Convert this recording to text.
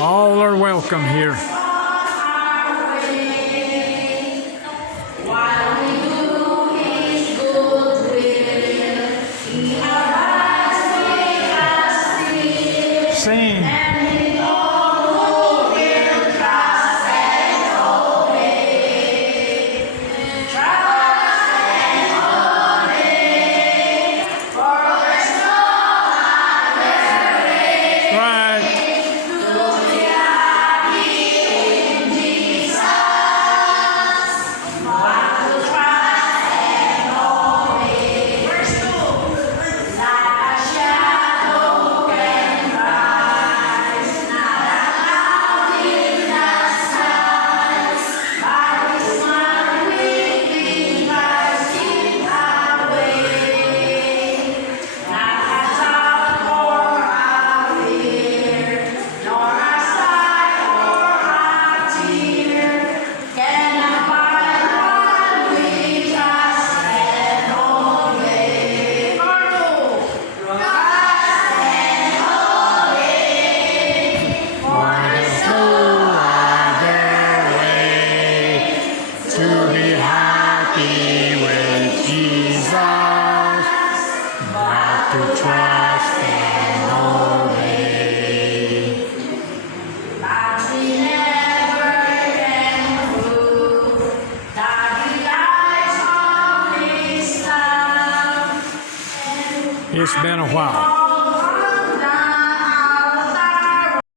All are welcome here. Sing. To be happy with Jesus, not to trust and obey. But we never can prove that the light of His love. It's been a while.